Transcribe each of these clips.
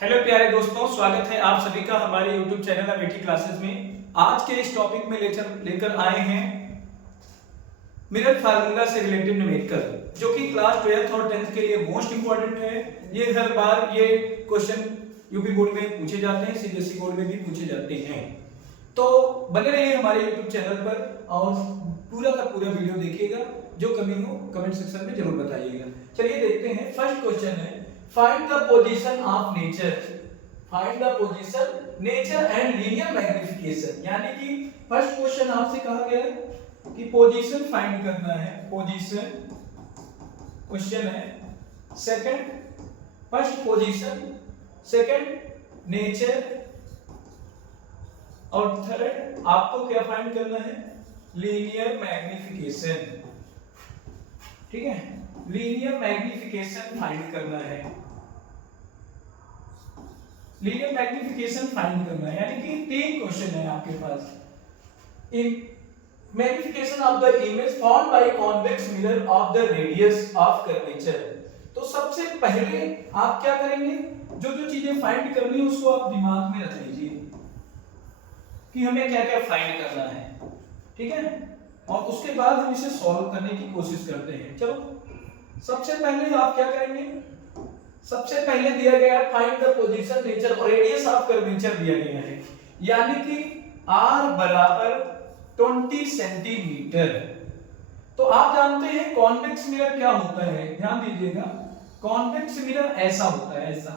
Hello प्यारे दोस्तों, स्वागत है आप सभी का हमारे YouTube चैनल अमेठी क्लासेस में। आज के इस टॉपिक में लेकर आए हैं मिरर फार्मूला से रिलेटेड न्यूमेरिकल, जो कि क्लास 12th और 10th के लिए मोस्ट इंपॉर्टेंट है। ये हर बार ये क्वेश्चन यूपी बोर्ड में पूछे जाते हैं, सीबीएसई बोर्ड में भी पूछे जाते हैं। तो बने रहिए हमारे YouTube चैनल पर और पूरा का पूरा वीडियो देखिएगा। जो कमी हो कमेंट सेक्शन में जरूर बताइएगा। चलिए देखते हैं। फर्स्ट क्वेश्चन है, find the position of nature. Find the position nature and linear magnification. यानी कि फर्स्ट क्वेश्चन आपसे कहा गया है कि पोजीशन फाइंड करना है। पोजीशन क्वेश्चन है। Second first position, second nature, और थर्ड आपको क्या फाइंड करना है? Linear magnification. ठीक है, लीनियर मैग्निफिकेशन फाइंड करना है। लीनियर मैग्निफिकेशन फाइंड करना है, यानी कि तीन क्वेश्चन है आपके पास। In magnification of the image found by convex mirror of the radius of curvature. तो सबसे पहले आप क्या करेंगे, जो जो चीजें फाइंड करनी है उसको आप दिमाग में रख लीजिए कि हमें क्या क्या फाइंड करना है। ठीक है, और उसके बाद हम इसे सॉल्व करने की कोशिश करते हैं। चलो सबसे पहले आप क्या करेंगे, सबसे पहले दिया गया है फाइंड द पोजीशन नेचर और रेडियस ऑफ कर्वेचर दिया गया है, यानी कि r बराबर 20 सेंटीमीटर। तो आप जानते हैं कॉन्वेक्स मिरर क्या होता है, ध्यान दीजिएगा। कॉन्वेक्स मिरर ऐसा होता है, ऐसा।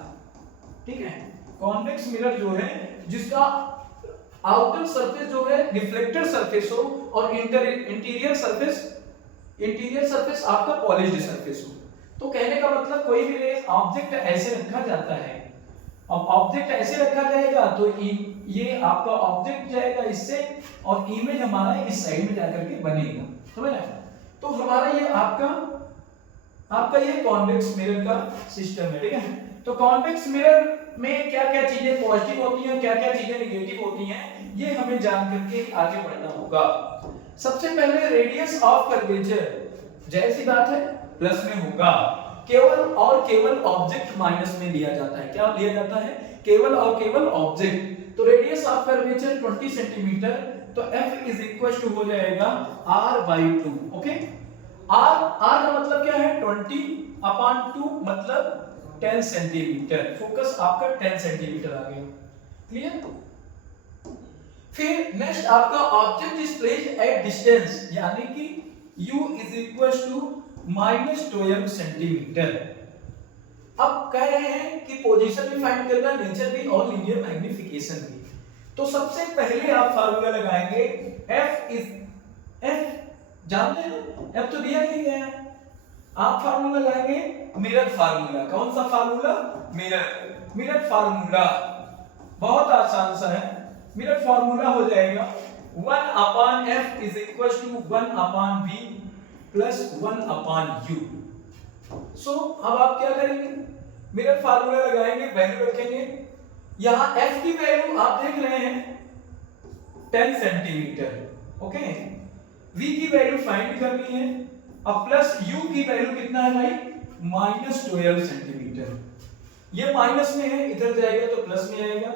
ठीक है, कॉन्वेक्स मिरर जो है जिसका आउटर सरफेस जो है रिफ्लेक्टेड सरफेस हो और इंटीरियर सरफेस आपका पॉलिश्ड सरफेस हो। तो कहने का मतलब कोई भी ऑब्जेक्ट ऐसे रखा जाता है। अब ऑब्जेक्ट ऐसे रखा जाएगा तो ये आपका ऑब्जेक्ट जाएगा इससे और इमेज हमारा इस साइड में जाकर के बनेगा। समझ आया? तो हमारा ये आपका ये कॉन्वेक्स मिरर का सिस्टम है। ठीक है, तो कॉन्वेक्स मिरर में क्या क्या चीजें पॉजिटिव होती हैं, क्या क्या चीजें नेगेटिव होती हैं, ये हमें जान करके आगे बढ़ना होगा। सबसे पहले रेडियस ऑफ कर्वेचर, जैसी बात है प्लस में होगा, केवल ऑब्जेक्ट माइनस में लिया जाता है। क्या लिया जाता है? केवल और केवल ऑब्जेक्ट। तो रेडियस ऑफ कर्वेचर 20 सेंटीमीटर, तो f इज इक्वल टू हो जाएगा r/2। ओके, r का मतलब क्या है? 20/2 मतलब 10 सेंटीमीटर। फोकस आपका 10 सेंटीमीटर आ गया। क्लियर? फिर नेक्स्ट आपका object is placed at distance, यानी कि u is equal to -12 centimetre. अब कह रहे हैं कि पोजीशन भी फाइंड करना, नेचर भी और लीनियर मैग्निफिकेशन भी। तो सबसे पहले आप फार्मूला लगाएंगे f जानते हैं, f तो दिया ही गया है। आप फार्मूला लगाएंगे मिरर फार्मूला। कौन सा फार्मूला? मिरर फार्मूला बहुत आसान सा है। मिरर फार्मूला हो जाएगा 1/f is equal to 1/v plus 1/u। So अब आप क्या करेंगे, मिरर फार्मूला लगाएंगे, वैल्यू रखेंगे। यहां f की वैल्यू आप देख रहे हैं 10 सेंटीमीटर। ओके, v की वैल्यू फाइंड करनी है। अब प्लस u की वैल्यू कितना है भाई? -12 सेंटीमीटर। ये माइनस में है, इधर जाएगा तो प्लस में आएगा।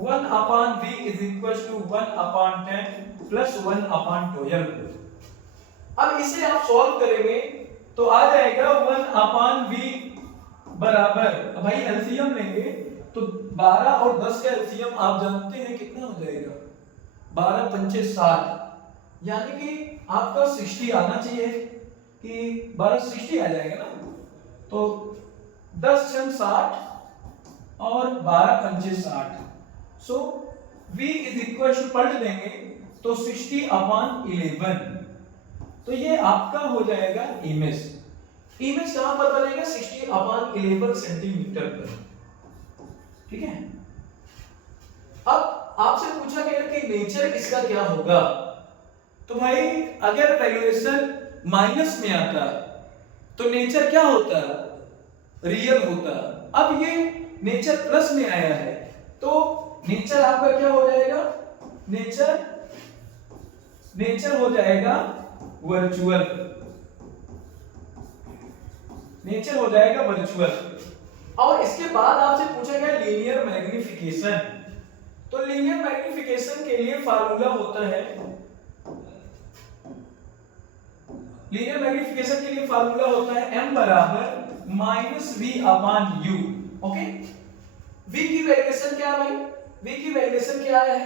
1/v is equal to 1/10 plus 1/12। अब इसे आप सॉल्व करेंगे तो आ जाएगा 1/v बराबर, भाई एलसीएम लेंगे तो 12 और 10 का एलसीएम आप जानते हैं कितना हो जाएगा? 12 पंचे 60, यानी कि आपका 60 आना चाहिए कि 60 आ जाएगा ना। तो 10 × 60 और 12 पंचे 60। सो v इज इक्वल टू पलट देंगे तो 60/11। तो ये आपका हो जाएगा इमेज कहां पर बनेगा? 60/11 सेंटीमीटर पर। ठीक है, अब आपसे पूछा गया कि नेचर इसका क्या होगा। तो भाई अगर वैल्यूएशन माइनस में आता तो नेचर क्या होता? रियल होता। अब ये नेचर प्लस में आया है तो नेचर आपका क्या हो जाएगा? नेचर हो जाएगा वर्चुअल। नेचर हो जाएगा वर्चुअल। और इसके बाद आपसे पूछा गया लीनियर मैग्निफिकेशन। तो लीनियर मैग्निफिकेशन के लिए फार्मूला होता है, लीनियर मैग्निफिकेशन के लिए फार्मूला होता है m बराबर minus v upon u. Okay, v की वैल्यूएशन क्या है भाई? v की वैल्यूएशन क्या है?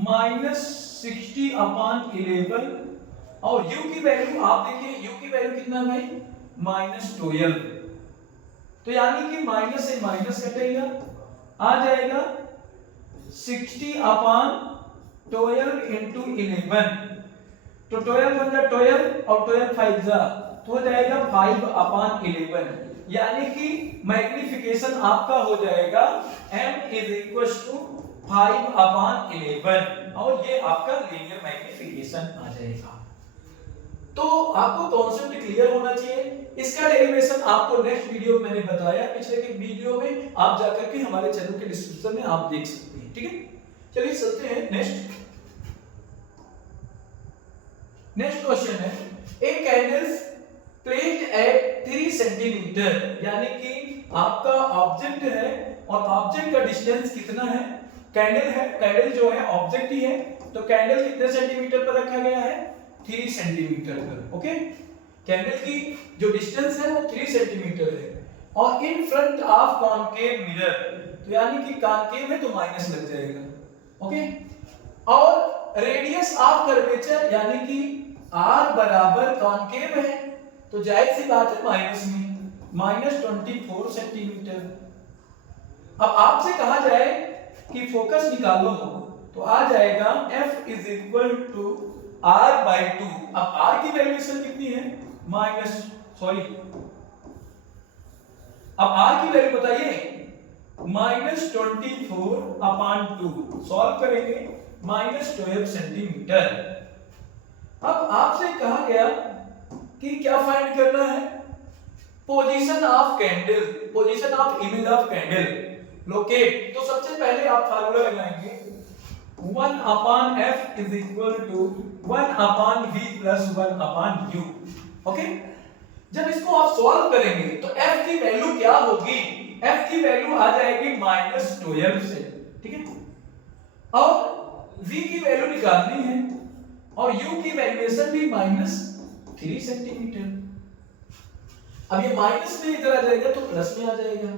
माइनस 60 अपॉन 11, और u की वैल्यू आप देखिए, u की वैल्यू कितना है भाई? माइनस 12। तो यानी कि माइनस से माइनस कटेगा, आ जाएगा 60 अपॉन 12 इंटू 11, तो 12 बन जाए 12 और 12 5 जा तो हो जाएगा 5 अपॉन 11, यानी कि मैग्निफिकेशन आपका हो जाएगा m is equal to 5 upon 11, और ये आपका लीनियर मैग्निफिकेशन आ जाएगा। तो आपको कॉन्सेप्ट क्लियर होना चाहिए। इसका डेरिवेशन आपको नेक्स्ट वीडियो में मैंने बताया, पिछले के वीडियो में आप जाकर के हमारे चैनल के डिस्क्रिप्शन में आप देख सकते हैं। ठीक है, चलिए चलते हैं नेक्स्ट। नेक्स्ट क्वेश्चन है, ए कैंडल्स प्लेस्ड एट 3 सेंटीमीटर, यानी कि आपका ऑब्जेक्ट है और ऑब्जेक्ट का डिस्टेंस कितना है? कैंडल है, कैंडल जो है ऑब्जेक्ट ही है, तो कैंडल कितने सेंटीमीटर पर रखा गया है? 3 सेंटीमीटर पर। ओके, कैंडल की जो डिस्टेंस है वो 3 सेंटीमीटर है, और in front of concave mirror, तो यानी कि कॉनकेव है तो माइनस लग जाएगा। ओके, और रेडियस ऑफ कर्वेचर यानी कि r बराबर कॉनकेव है, तो जाहिर सी बात है माइनस में, माइनस 24 सेंटीमीटर। अब आपसे कहा जाए कि फोकस निकालो, तो आ जाएगा f is equal to r by 2। अब r की वैल्यूएशन कितनी है? अब r की वैल्यू बताइए, माइनस 24 अपॉन 2, सॉल्व करेंगे माइनस 12 सेंटीमीटर। अब आपसे कहा गया कि क्या फाइंड करना है? Position of candle, position of image of candle locate. तो सबसे पहले आप फार्मूला लगाएंगे 1 upon f is equal to 1 upon v plus 1 upon u। Okay, जब इसको आप सॉल्व करेंगे तो f की वैल्यू क्या होगी? f की वैल्यू आ जाएगी माइनस 12 से। ठीक है, और v की वैल्यू निकालनी है, और u की वैल्यूएशन भी माइनस 3 सेंटीमीटर। अब ये माइनस में इधर आ जाएगा तो प्लस में आ जाएगा।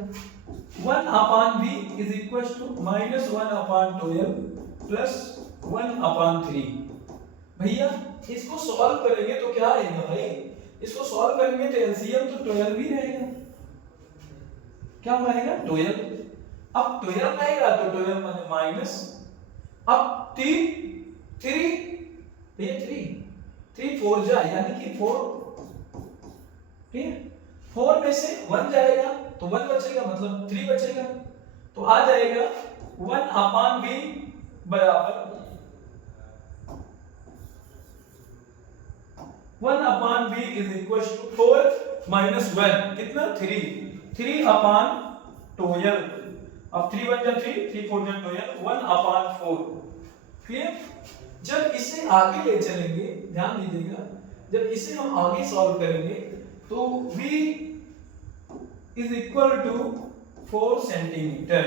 1 upon v is equal to minus 1 upon 12 plus 1 upon 3। भैया इसको सॉल्व करेंगे तो क्या आएगा भाई? इसको सॉल्व करेंगे तो एलसीएम तो 12 ही रहेगा। क्या रहेगा? 12। अब 12 रहेगा तो 12 माने माइनस, अब 3 4 जा, यानी कि 4। ठीक है, 4 में से 1 जाएगा तो 1 बचेगा, मतलब 3 बचेगा, तो आ जाएगा 1 अपॉन v बराबर 1 upon v is equal to 4 minus 1 कितना? 3 अपॉन 12। अब 3 1 जा 3, 3 4 जा 12, 1 अपॉन 4। क्लियर? जब इसे आगे ले चलेंगे, ध्यान दीजिएगा, जब इसे हम आगे सॉल्व करेंगे तो v is equal to 4 centimetre.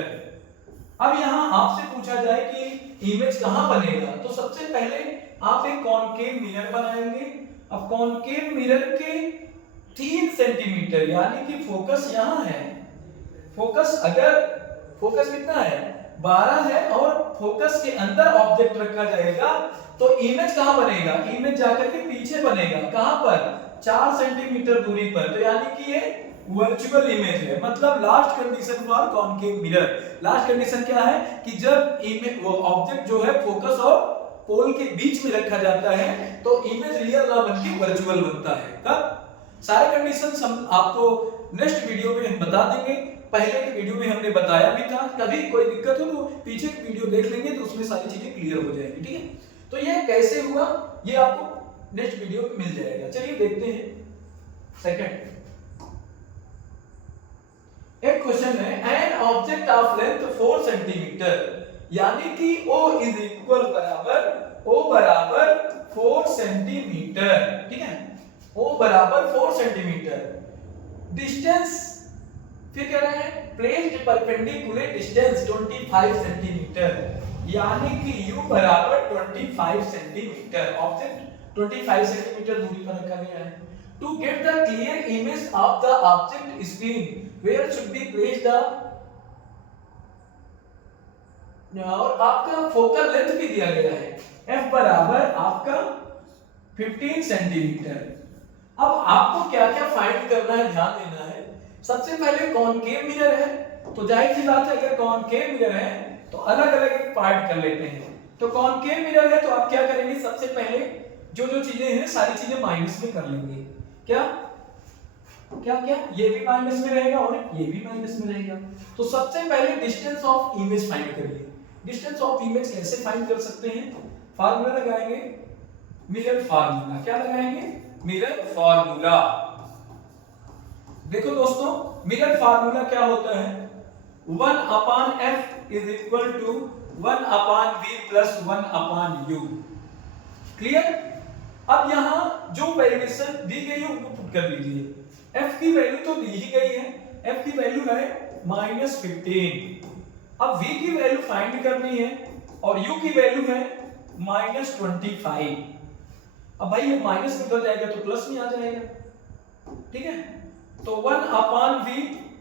अब यहां आपसे पूछा जाए कि इमेज कहां बनेगा, तो सबसे पहले आप एक कॉनकेव मिरर बनाएंगे। अब कॉनकेव मिरर के 3 सेंटीमीटर, यानी कि फोकस यहां है, फोकस अगर फोकस कितना है? 12 है, और फोकस के अंदर ऑब्जेक्ट रखा जाएगा तो इमेज कहां बनेगा? इमेज जाकर के पीछे बनेगा। कहां पर? 4 सेंटीमीटर दूरी पर। तो यानी कि ये वर्चुअल इमेज है, मतलब last condition for concave mirror. Last condition क्या है कि जब इमेज वो ऑब्जेक्ट जो है फोकस और पोल के बीच में रखा जाता है तो इमेज रियल ना बनके वर्चुअल बनता है। कब? सारे कंडीशंस हम आपको नेक्स्ट वीडियो में बता देंगे। पहले के वीडियो में हमने बताया भी था, कभी कोई दिक्कत हो तो पीछे की वीडियो देख लेंगे तो उसमें सारी चीजें क्लियर हो जाएंगी। ठीक है, तो ये कैसे हुआ ये आपको नेक्स्ट वीडियो में मिल जाएगा। चलिए देखते हैं सेकंड। एक क्वेश्चन है, an object of length 4 centimetre, यानी कि O इज इक्वल बराबर 4 सेंटीमीटर। ठीक है, O बराबर 4 सेंटीमीटर। डिस्टेंस फिर कह रहे हैं प्लेस्ड परपेंडिकुलर डिस्टेंस 25 सेंटीमीटर, यानी कि u बराबर 25 सेंटीमीटर, ऑब्जेक्ट 25 सेंटीमीटर दूरी पर रखा गया है। To get the clear image of the object screen where should be placed the, और आपका फोकल लेंथ भी दिया गया है, f बराबर आपका 15 सेंटीमीटर। अब आपको क्या क्या फाइंड करना है, ध्यान देना है। सबसे पहले कॉनकेव मिरर है, तो जाहिर सी बात है अगर कॉनकेव मिरर है तो अलग अलग एक पार्ट कर लेते हैं। तो कॉनकेव मिरर है तो आप क्या करेंगे, सबसे पहले जो जो चीजें हैं सारी चीजें माइनस में कर लेंगे। क्या क्या क्या, ये भी माइनस में रहेगा और ये भी माइनस में रहेगा। तो सबसे पहले डिस्टेंस ऑफ इमेज फाइंड करिए। डिस्टेंस ऑफ इमेज कैसे फाइंड कर सकते हैं, फार्मूला लगाएंगे, मिरर फार्मूला। क्या लगाएंगे, मिरर फार्मूला। देखो दोस्तों, मिरर फार्मूला क्या होता है, 1/f is equal to 1/v plus 1/u। Clear. अब यहां जो वेरिएशन दी गई है उनको पुट कर लीजिए। f की वैल्यू तो दी ही गई है, f की वैल्यू है -15। अब v की वैल्यू फाइंड करनी है और u की वैल्यू है -25। अब भाई ये माइनस में उधर जाएगा तो प्लस में आ जाएगा, ठीक है। तो 1/v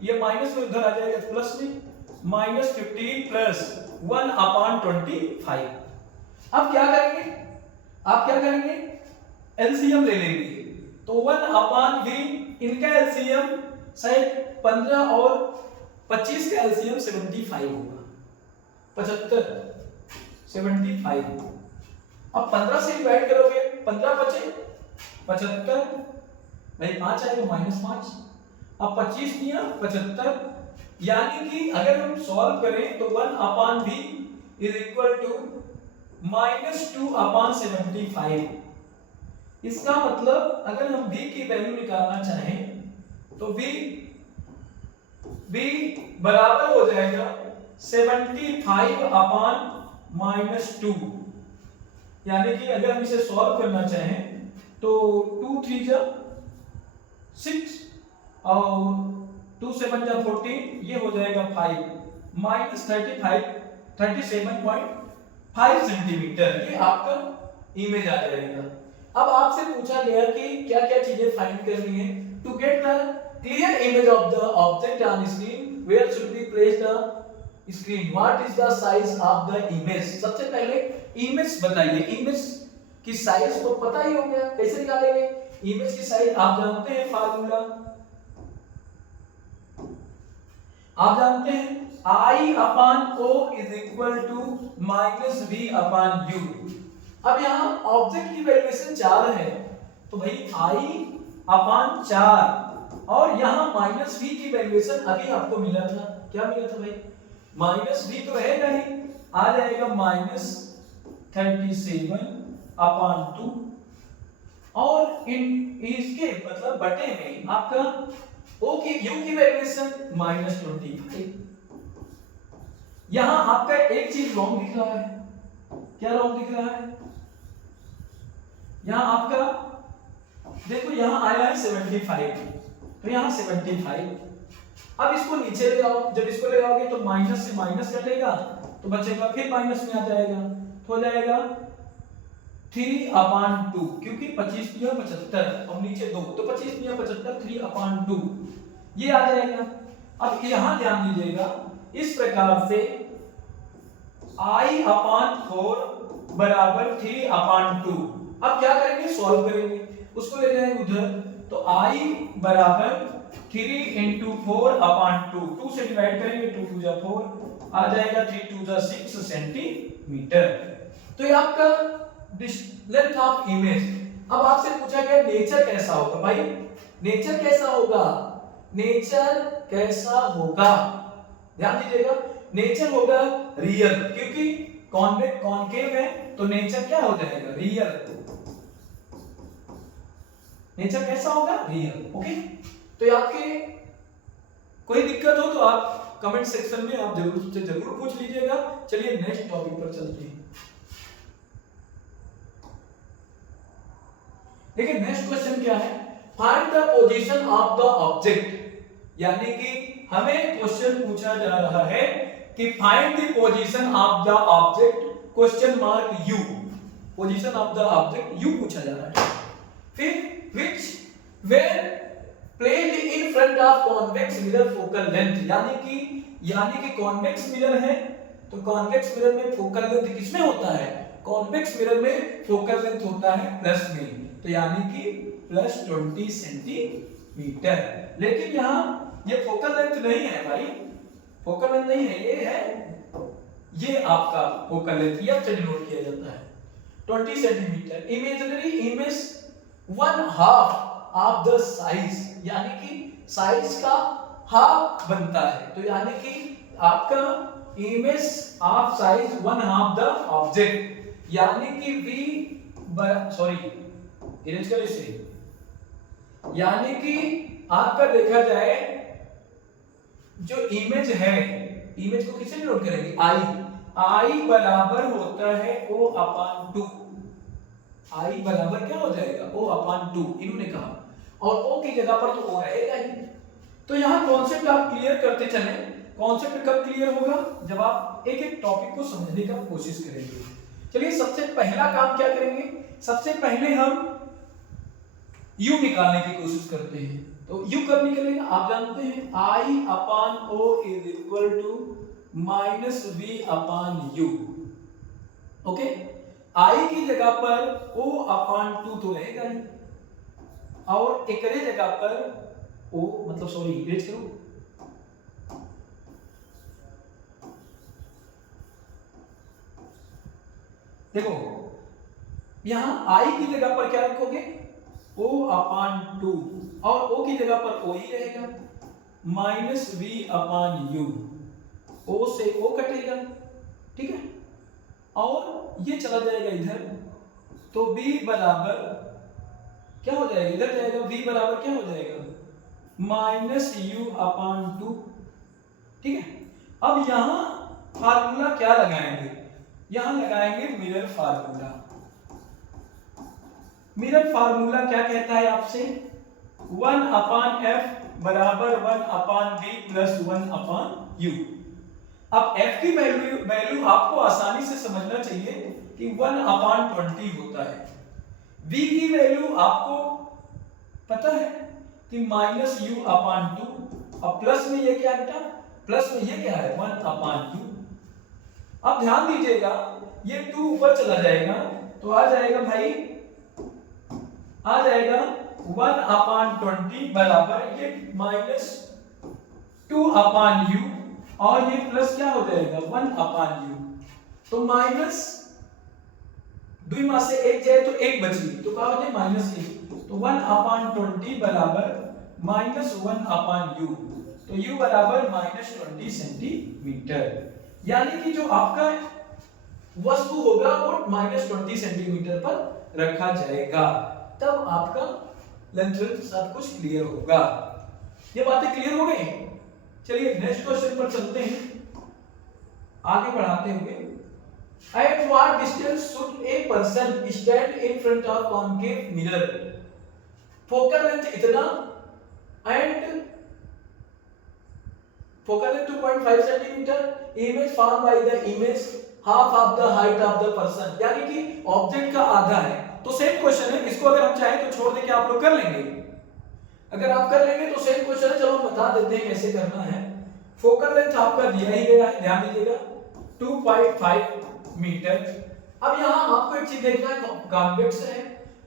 ये माइनस में उधर आ जाएगा तो प्लस में, -15 प्लस 1/25। अब क्या करेंगे, आप क्या करेंगे, एलसीएम ले लेंगे। तो 1/v इनका एलसीएम शायद 15 और 25 का एलसीएम 75 होगा, 75 75। अब 15 से डिवाइड करोगे, 15 बचे 75, भाई 5 आएगा -5। अब 25 दिया 75, यानी कि अगर हम सॉल्व करें तो 1/v इज इक्वल टू -2/75। इसका मतलब अगर हम v की वैल्यू निकालना चाहें तो v बराबर हो जाएगा 75/-2, यानी कि अगर हम इसे सॉल्व करना चाहें तो 2 3 जा 6 और 2 7 जा 14, ये हो जाएगा 5 -37.5 सेंटीमीटर, ये आपका इमेज आ जाएगा। अब आपसे पूछा गया कि क्या क्या चीजें फाइंड करनी है। To get the clear image of the object on screen where should be place the screen, what is the size of the image. सबसे पहले इमेज बताइए, इमेज की साइज तो पता ही हो गया, कैसे निकालेंगे इमेज की साइज, आप जानते हैं फार्मूला, आप जानते हैं I/O is equal to -V/u। अब यहाँ ऑब्जेक्ट की वैल्यूएशन 4 है, तो भाई I/4, और यहाँ -v की वैल्यूएशन अभी आपको मिला था, क्या मिला था भाई, -v तो रहेगा ही, आ जाएगा -37/2, और इन इसके मतलब बटे में आपका u की वैल्यूएशन -25। यहां आपका एक चीज रॉन्ग दिख रहा है, क्या रॉन्ग दिख रहा है, यहां आपका देखो यहां आया है 75, तो यहां 75। अब इसको नीचे ले आओ, जब इसको ले आओगे तो माइनस से माइनस कटेगा तो बचेगा, फिर माइनस में आ जाएगा, तो हो जाएगा 3/2, क्योंकि 25 दिया 75 और नीचे 2, तो 25 दिया 75, 3/2 ये आ जाएगा। अब यहां ध्यान दीजिएगा, इस प्रकार से I/4 बराबर 3/2। अब क्या करेंगे, सॉल्व करेंगे, उसको ले जाएंगे उधर, तो I बराबर 3 × 4/2, 2 से डिवाइड करेंगे, 2 2 जा 4, आ जाएगा 3 2 जा 6 सेंटीमीटर। तो ये आपका लेंथ ऑफ इमेज। अब आपसे पूछा गया नेचर कैसा होगा, भाई नेचर कैसा होगा, नेचर कैसा होगा, ध्यान दीजिएगा, नेचर होगा रियल, क्योंकि कॉन्वेक्स कॉनकेव है तो नेचर क्या हो जाएगा, रियल। नेचर कैसा होगा, रियल। ओके, तो आपके कोई दिक्कत हो तो आप कमेंट सेक्शन में आप जरूर पूछ लीजिएगा। चलिए नेक्स्ट टॉपिक पर चलते हैं। देखिए नेक्स्ट क्वेश्चन क्या है, find the position of the object, यानी कि हमें क्वेश्चन पूछा जा रहा है कि find the position of the object question mark you, position of the object you पूछा जा रहा है। फिर which were placed in front of convex mirror focal length, यानी कि कॉन्वेक्स मिरर है तो कॉन्वेक्स मिरर में फोकल लेंथ किसमें होता है, कॉन्वेक्स मिरर में फोकल लेंथ होता है प्लस में, तो यानी कि प्लस 20 सेंटीमीटर। लेकिन यहाँ ये फोकल लेंथ नहीं है भाई, फोकल लेंथ नहीं है, ये है ये आपका फोकल लेंथ, ये आपसे डिनोट किया जाता है 20 centimetre. Imaginary image 1/2 of the size, यानी कि साइज का हाफ बनता है, तो यानी कि आपका image of size 1/2 the object, यानी कि इरेज कर इसे, यानी कि आपका देखा जाए जो इमेज है, इमेज को किससे डिनोट करेंगे, आई बराबर होता है O/2, आई बराबर क्या हो जाएगा O/2 इन्होंने कहा, और O की जगह पर तो O रहेगा ही। तो यहाँ कॉन्सेप्ट आप क्लियर करते चले, कॉन्सेप्ट कब क्लियर होगा, जब आप एक एक टॉपिक को समझने का कोशिश करेंगे। चलिए सबसे पहला काम क्या करेंगे, सबसे पहले हम u निकालने की कोशिश करते हैं। तो u कब निकलेगा, आप जानते हैं I/O is equal to -v/u। Okay, I की जगह पर O/2 तो रहेगा ही, और एक जगह पर O मतलब सॉरी इरेज करो, देखो यहां I की जगह पर क्या रखोगे O/2, और O की जगह पर O ही रहेगा, -v/u, O से O कटेगा, ठीक है, और ये चला जाएगा इधर, तो v बराबर क्या हो जाएगा, इधर जाएगा, v बराबर क्या हो जाएगा -u/2, ठीक है। अब यहां फार्मूला क्या लगाएंगे, यहां लगाएंगे मिरर फार्मूला। मिरर फार्मूला क्या कहता है आपसे, 1/f बराबर 1/v प्लस 1/u। अब f की वैल्यू आपको आसानी से समझना चाहिए कि 1/20 होता है, v की वैल्यू आपको पता है कि -u/2, अब प्लस में ये क्या बेटा, प्लस में ये क्या है 1/2। अब ध्यान दीजिएगा ये 2 ऊपर चला जाएगा तो आ जाएगा भाई, आ जाएगा 1/20 बराबर ये -2/u, और ये प्लस क्या हो जाएगा 1/u, तो माइनस 2 में से 1 जाए तो 1 बची, तो क्या हो जाए -1, तो 1/20 बराबर -1/u, तो u बराबर -20 सेंटीमीटर। यानी कि जो आपका वस्तु होगा वो -20 सेंटीमीटर पर रखा जाएगा, तब आपका लेंथ सब कुछ क्लियर होगा। ये बातें क्लियर हो गई। चलिए नेक्स्ट क्वेश्चन पर चलते हैं, आगे बढ़ाते हुए। At what distance should a person stand in front of concave mirror? Focal length इतना and focal length 2.5 centimeter, image formed by the image half of the height of the person, यानी कि object का आधा है। तो same question है, इसको अगर हम चाहें तो छोड़ दें, आप लोग कर लेंगे, अगर आप कर लेंगे तो सेम क्वेश्चन है, चलो बता देते हैं कैसे करना है। फोकल लेंथ आपका दिया ही गया है, ध्यान दीजिएगा 2.5 मीटर। अब यहाँ आपको एक चीज देखना है, कॉन्वेक्स है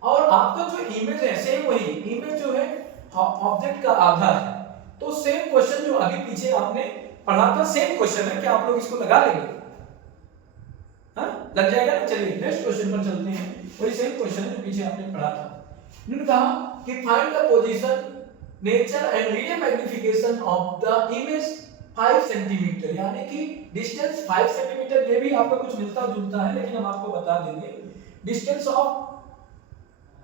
और आपका जो इमेज है सेम वही इमेज जो है ऑब्जेक्ट का आधा है, तो सेम क्वेश्चन जो आगे पीछे आपने पढ़ा था सेम क्वेश्चन है, क्या आप लोग इसको लगा लेंगे, हाँ लग जाएगा ना। चलिए नेक्स्ट क्वेश्चन पर चलते हैं, वही सेम क्वेश्चन है जो पीछे आपने पढ़ा था। इन्होंने कहा कि find the position, nature and medium magnification of the image 5 centimetre, यानी कि डिस्टेंस 5 सेंटीमीटर, ये भी आपका कुछ मिलता जुलता है लेकिन हम आपको बता देंगे। डिस्टेंस ऑफ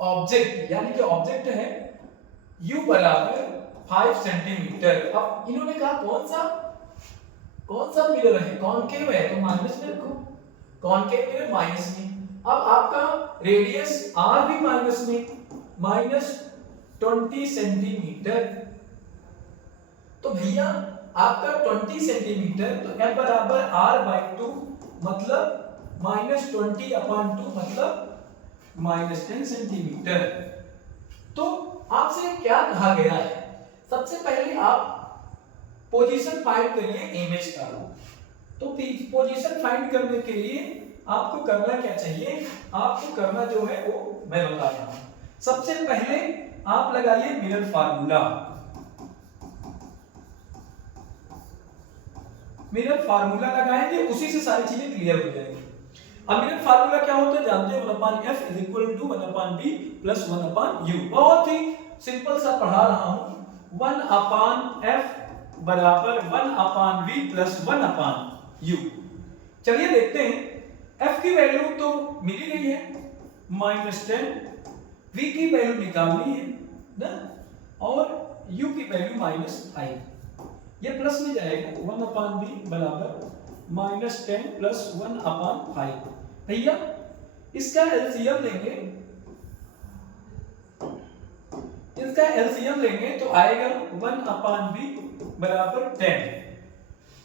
ऑब्जेक्ट, यानी कि ऑब्जेक्ट है u बराबर 5 सेंटीमीटर। अब इन्होंने कहा कौन सा मिरर है, कॉनकेव है, तो माइनस में रखो, कॉनकेव मिरर माइनस में। अब आपका रेडियस r भी माइनस में, -20 सेंटीमीटर। तो भैया आपका 20 सेंटीमीटर, तो f बराबर r/2 मतलब -20/2 मतलब -10 सेंटीमीटर। तो आपसे क्या कहा गया है, सबसे पहले आप पोजीशन फाइंड करिए इमेज का। तो पोजीशन फाइंड करने के लिए आपको करना क्या चाहिए, आपको करना जो है वो मैं बता रहा हूं। सबसे पहले आप लगाइए मिरर फार्मूला। मिरर फार्मूला लगाएंगे, उसी से सारी चीजें क्लियर हो जाएंगी। अब मिरर फार्मूला क्या होता है जानते हैं, 1/f = 1/b + 1/u। बहुत ही सिंपल सा पढ़ा रहा हूं। 1/f बराबर 1/v + 1/u। चलिए देखते हैं, f की वैल्यू तो मिल ही गई है -10, v की वैल्यू निकालनी है ना, और u की वैल्यू -5। ये प्लस में जाएगा, 1/b बराबर -10 + 1/5। भैया इसका एलसीएम लेंगे, तो आएगा 1/b बराबर 10,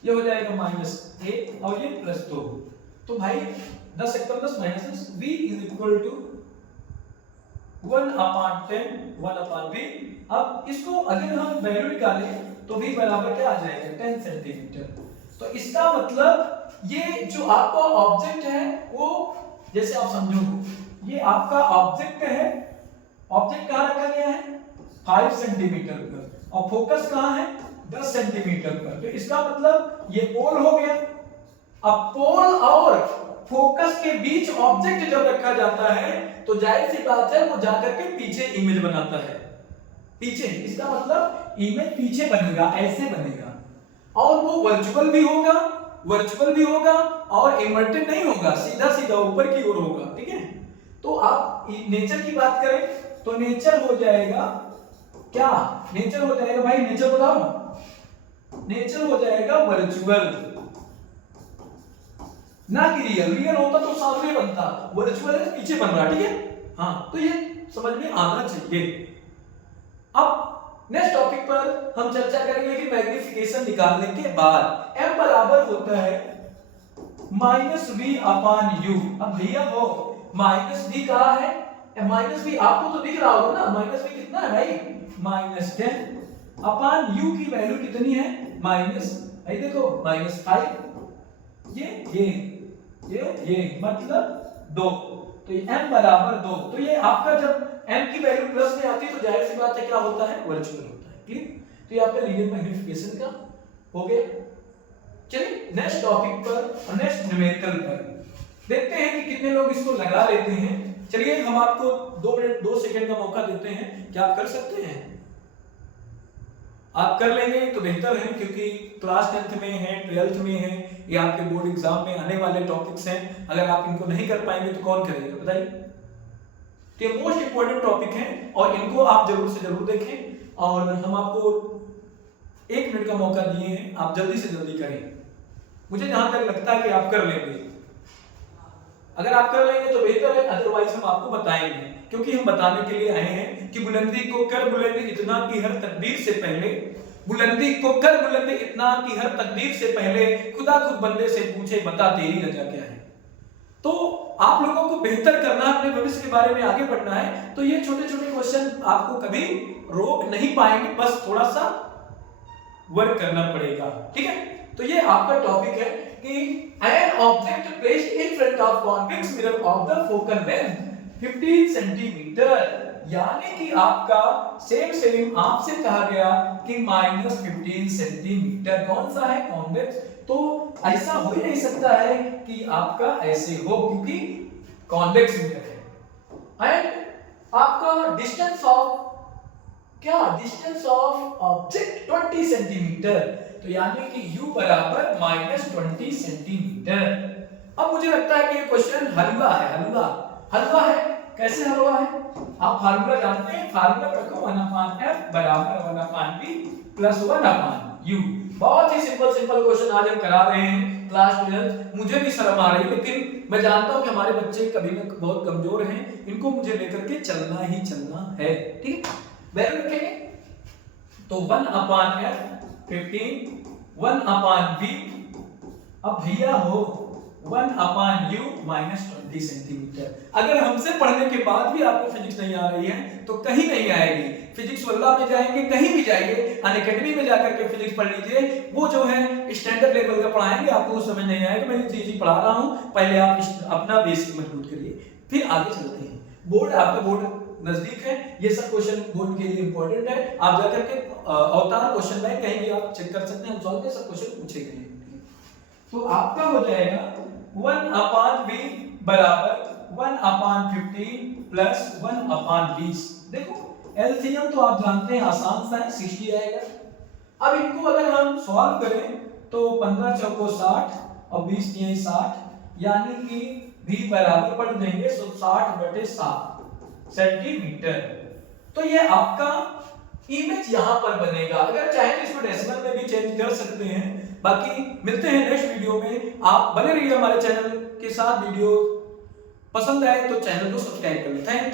ये हो जाएगा -1 और ये +2। तो भाई 10 × 10 -10, v = 1/10 1/b। अब इसको अगर हम वैल्यू निकालें तो v बराबर क्या आ जाएगा, 10 सेंटीमीटर। तो इसका मतलब ये जो आपका ऑब्जेक्ट है वो, जैसे आप समझो ये आपका ऑब्जेक्ट है, ऑब्जेक्ट कहां रखा गया है 5 सेंटीमीटर पर, और फोकस कहां है 10 सेंटीमीटर पर। तो इसका मतलब ये पोल हो गया। अब पोल और फोकस के बीच ऑब्जेक्ट जब रखा जाता है तो जाहिर सी बात है वो जाकर के पीछे इमेज बनाता है, पीछे। इसका मतलब इमेज पीछे बनेगा, ऐसे बनेगा, और वो वर्चुअल भी होगा और इन्वर्टेड नहीं होगा, सीधा सीधा ऊपर की ओर होगा, ठीक है। तो आप नेचर की बात करें तो नेचर हो जाएगा क्या, नेचर हो जाएगा भाई, नेचर बताओ, नेचर हो जाएगा वर्चुअल, ना कि रियल। रियल होता तो सामने बनता, वर्चुअल है पीछे बन रहा, ठीक है। हाँ, तो ये समझ में आना चाहिए। अब नेक्स्ट टॉपिक पर हम चर्चा करेंगे कि मैग्निफिकेशन निकालने के बाद m बराबर होता है -v/u। अब भैया वो -v कहां है, -v आपको तो दिख रहा होगा ना, -v कितना है भाई -10/u की वैल्यू कितनी है ये देखो -5, ये मतलब 2। तो ये m बराबर 2। तो ये आपका जब m की वैल्यू प्लस में आती है तो जाहिर सी बात है क्या होता है, वर्चुअल होता है, क्लियर। तो ये आपका लीनियर मैग्निफिकेशन का हो गया। चलिए नेक्स्ट टॉपिक पर और नेक्स्ट न्यूमेरिकल पर देखते हैं कि कितने लोग इसको लगा लेते हैं। चलिए हम आपको 2 मिनट 2 सेकंड का मौका देते हैं, क्या आप कर सकते हैं? आप कर लेंगे तो बेहतर है, क्योंकि क्लास 10th में है, 12th में है, ये आपके बोर्ड एग्जाम में आने वाले टॉपिक्स हैं। अगर आप इनको नहीं कर पाएंगे तो कौन करेगा बताइए। तो ये मोस्ट इंपॉर्टेंट टॉपिक हैं और इनको आप जरूर से जरूर देखें, और हम आपको 1 मिनट का मौका दिए हैं, आप जल्दी से जल्दी करें। मुझे जहां तक लगता है कि आप कर लेंगे, अगर आप कर लेंगे तो बेहतर है, अदरवाइज हम आपको बताएंगे, क्योंकि हम बताने के लिए आए हैं कि बुलंदी को कर बुलंदी इतना की हर तकदीर से पहले, बुलंदी को कर बुलंदी इतना की हर तकदीर से पहले, खुदा खुद बंदे से पूछे बता तेरी रजा क्या है। तो आप लोगों को बेहतर करना है, अपने भविष्य के बारे में आगे बढ़ना है, तो ये छोटे छोटे क्वेश्चन आपको कभी रोक नहीं पाएंगे, बस थोड़ा सा वर्क करना पड़ेगा, ठीक है। तो ये आपका टॉपिक है कि an object placed in front of convex mirror of the focal length 15 centimetre, यानी कि आपका सेम आपसे कहा गया कि -15 सेंटीमीटर कौन सा है, कॉन्वेक्स। तो ऐसा हो ही नहीं सकता है कि आपका ऐसे हो, क्योंकि कॉन्वेक्स मिरर है। एंड आपका डिस्टेंस ऑफ ऑब्जेक्ट 20 सेंटीमीटर, तो यानी कि u बराबर -20 सेंटीमीटर। अब मुझे लगता है कि ये क्वेश्चन हलवा है। कैसे हलवा है? आप फार्मूला जानते हैं, फार्मूला रखो 1/f बराबर 1/b + 1/u। बहुत ही सिंपल क्वेश्चन आज हम करा रहे हैं क्लास 12। मुझे भी शर्म आ रही है, लेकिन मैं जानता हूं कि हमारे बच्चे कभी ना बहुत कमजोर हैं, इनको मुझे लेकर के चलना ही चलना है, ठीक है। वैल्यू रखेंगे तो 1/f 15 1 अपान v, अब भैया हो 1 अपान u माइनस 20 सेंटीमीटर। अगर हमसे पढ़ने के बाद भी आपको फिजिक्स नहीं आ रही है तो कहीं नहीं आएगी। फिजिक्स वाला में जाएंगे, कहीं भी जाइए, अनअकैडमी में जाकर के फिजिक्स पढ़ लीजिए, वो जो है स्टैंडर्ड लेवल का पढ़ाएंगे, आपको कुछ समझ नहीं आएगा। मैं चीज पढ़ा रहा हूं, पहले आप अपना बेसिक मजबूत करिए, फिर आगे चलते हैं। बोर्ड, आपका बोर्ड नजदीक है, ये सब क्वेश्चन बोर्ड के लिए इंपॉर्टेंट है। आप जाकर के अवतार क्वेश्चन बैंक कहीं भी आप चेक कर सकते हैं, हम सॉल्व के सब क्वेश्चन पूछे गए हैं। तो आपका हो जाएगा 1 अपान v बराबर 1 अपान 15 प्लस 1 अपान 20। देखो एलसीएम तो आप जानते हैं आसान सा है, 60 आएगा। अब इनको अगर हम सॉल्व करें तो 15 चौको 60 और 20 तिहाई 60, यानी कि v बराबर पढ़ देंगे 60/7 सेंटीमीटर। तो ये आपका इमेज यहां पर बनेगा। अगर चाहे तो इसको डेसिमल में भी चेंज कर सकते हैं। बाकी मिलते हैं नेक्स्ट वीडियो में। आप बने रहिए हमारे चैनल के साथ। वीडियो पसंद आए तो चैनल को सब्सक्राइब कर लें। Thank you.